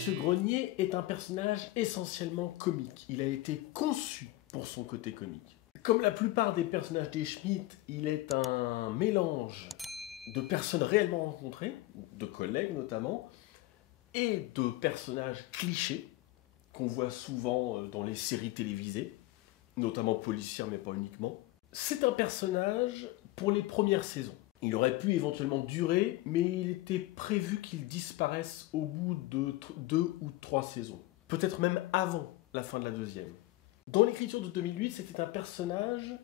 Monsieur Grenier est un personnage essentiellement comique. Il a été conçu pour son côté comique. Comme la plupart des personnages des Schmitt, il est un mélange de personnes réellement rencontrées, de collègues notamment, et de personnages clichés qu'on voit souvent dans les séries télévisées, notamment policières mais pas uniquement. C'est un personnage pour les premières saisons. Il aurait pu éventuellement durer, mais il était prévu qu'il disparaisse au bout de 2 ou 3 saisons. Peut-être même avant la fin de la deuxième. Dans l'écriture de 2008, c'était un personnage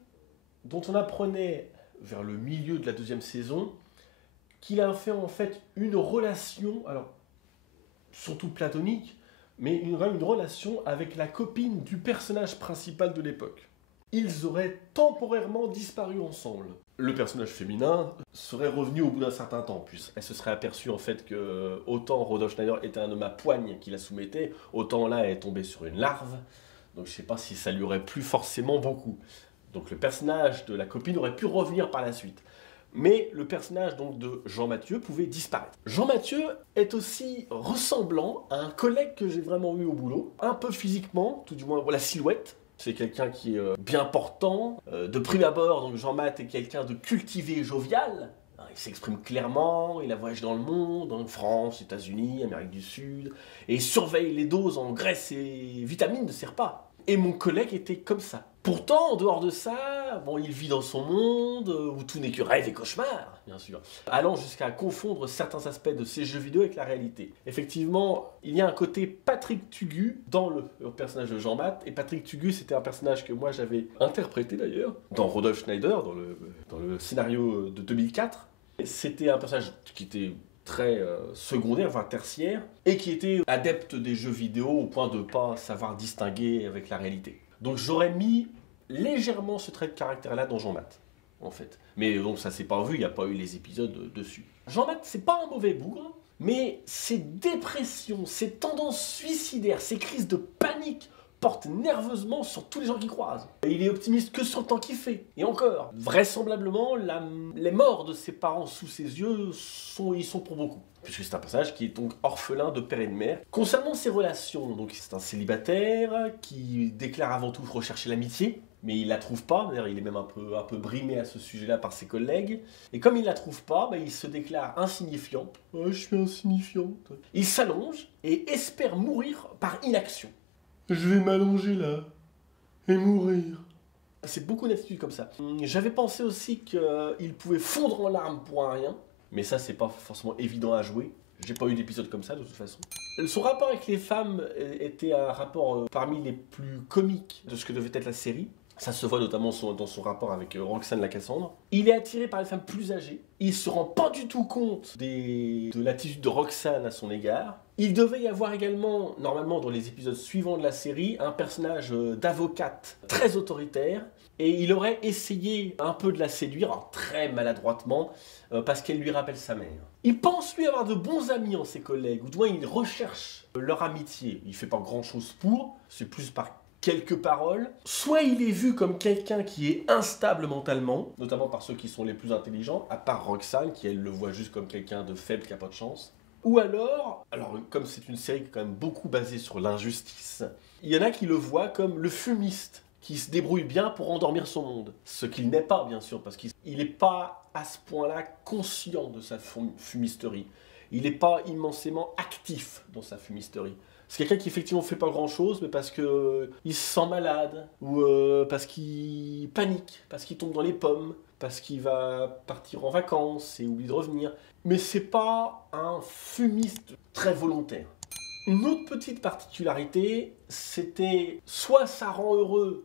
dont on apprenait vers le milieu de la deuxième saison qu'il a fait en fait une relation, alors surtout platonique, mais une relation avec la copine du personnage principal de l'époque. Ils auraient temporairement disparu ensemble. Le personnage féminin serait revenu au bout d'un certain temps, puisqu'elle se serait aperçue en fait que autant Rudolf Schneider était un homme à poigne qui la soumettait, autant là elle est tombée sur une larve. Donc je ne sais pas si ça lui aurait plu forcément beaucoup. Donc le personnage de la copine aurait pu revenir par la suite. Mais le personnage donc de Jean Mathieu pouvait disparaître. Jean Mathieu est aussi ressemblant à un collègue que j'ai vraiment eu au boulot, un peu physiquement, tout du moins la silhouette. C'est quelqu'un qui est bien portant, de prime abord, donc Jean-Math est quelqu'un de cultivé et jovial. Il s'exprime clairement, il a voyagé dans le monde, en France, États-Unis, Amérique du Sud, et il surveille les doses en graisses et vitamines de ses repas. Et mon collègue était comme ça. Pourtant, en dehors de ça, bon, il vit dans son monde, où tout n'est que rêve et cauchemar, bien sûr, allant jusqu'à confondre certains aspects de ses jeux vidéo avec la réalité. Effectivement, il y a un côté Patrick Tugu dans le personnage de Jean-Math, et Patrick Tugu, c'était un personnage que moi j'avais interprété d'ailleurs, dans Rudolf Schneider, dans le scénario de 2004. C'était un personnage qui était très secondaire, voire tertiaire, et qui était adepte des jeux vidéo au point de ne pas savoir distinguer avec la réalité. Donc j'aurais mis légèrement ce trait de caractère-là dans Jean-Math, en fait. Mais donc ça s'est pas vu, il n'y a pas eu les épisodes dessus. Jean-Math, c'est pas un mauvais bougre, mais ses dépressions, ses tendances suicidaires, ses crises de panique portent nerveusement sur tous les gens qu'il croise. Et il est optimiste que sur le temps qu'il fait. Et encore, vraisemblablement, les morts de ses parents sous ses yeux y sont pour beaucoup. Puisque c'est un personnage qui est donc orphelin de père et de mère. Concernant ses relations, donc c'est un célibataire qui déclare avant tout rechercher l'amitié, mais il la trouve pas. D'ailleurs, il est même un peu brimé à ce sujet-là par ses collègues. Et comme il la trouve pas, il se déclare insignifiant. Je suis insignifiante. Il s'allonge et espère mourir par inaction. Je vais m'allonger là et mourir. C'est beaucoup d'attitudes comme ça. J'avais pensé aussi qu'il pouvait fondre en larmes pour un rien, mais ça c'est pas forcément évident à jouer. J'ai pas eu d'épisode comme ça de toute façon. Son rapport avec les femmes était un rapport parmi les plus comiques de ce que devait être la série. Ça se voit notamment dans son rapport avec Roxane la Cassandre. Il est attiré par les femmes plus âgées. Il se rend pas du tout compte de l'attitude de Roxane à son égard. Il devait y avoir également, normalement dans les épisodes suivants de la série, un personnage d'avocate très autoritaire. Et il aurait essayé un peu de la séduire, alors très maladroitement, parce qu'elle lui rappelle sa mère. Il pense lui avoir de bons amis en ses collègues, ou du moins il recherche leur amitié. Il fait pas grand chose pour, c'est plus par quelques paroles. Soit il est vu comme quelqu'un qui est instable mentalement, notamment par ceux qui sont les plus intelligents, à part Roxane, qui elle le voit juste comme quelqu'un de faible qui n'a pas de chance. Ou alors comme c'est une série qui est quand même beaucoup basée sur l'injustice, il y en a qui le voient comme le fumiste, qui se débrouille bien pour endormir son monde. Ce qu'il n'est pas, bien sûr, parce qu'il n'est pas à ce point-là conscient de sa fumisterie. Il n'est pas immensément actif dans sa fumisterie. C'est quelqu'un qui effectivement fait pas grand-chose, mais parce qu'il se sent malade, ou parce qu'il panique, parce qu'il tombe dans les pommes, parce qu'il va partir en vacances et oublie de revenir. Mais c'est pas un fumiste très volontaire. Une autre petite particularité, c'était soit ça rend heureux,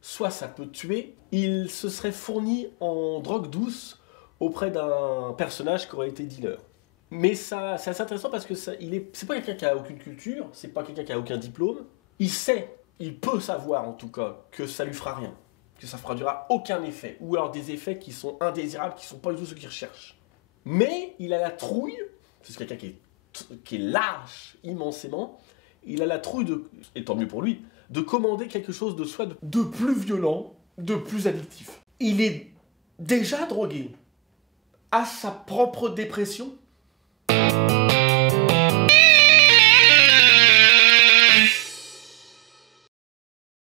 soit ça peut tuer. Il se serait fourni en drogue douce auprès d'un personnage qui aurait été dealer. Mais ça, c'est assez intéressant parce que c'est pas quelqu'un qui a aucune culture, c'est pas quelqu'un qui a aucun diplôme. Il peut savoir en tout cas que ça lui fera rien, que ça ne produira aucun effet, ou alors des effets qui sont indésirables, qui sont pas du tout ceux qu'il recherche. Mais il a la trouille, c'est quelqu'un qui est lâche immensément, il a la trouille et tant mieux pour lui, de commander quelque chose de plus violent, de plus addictif. Il est déjà drogué, a sa propre dépression,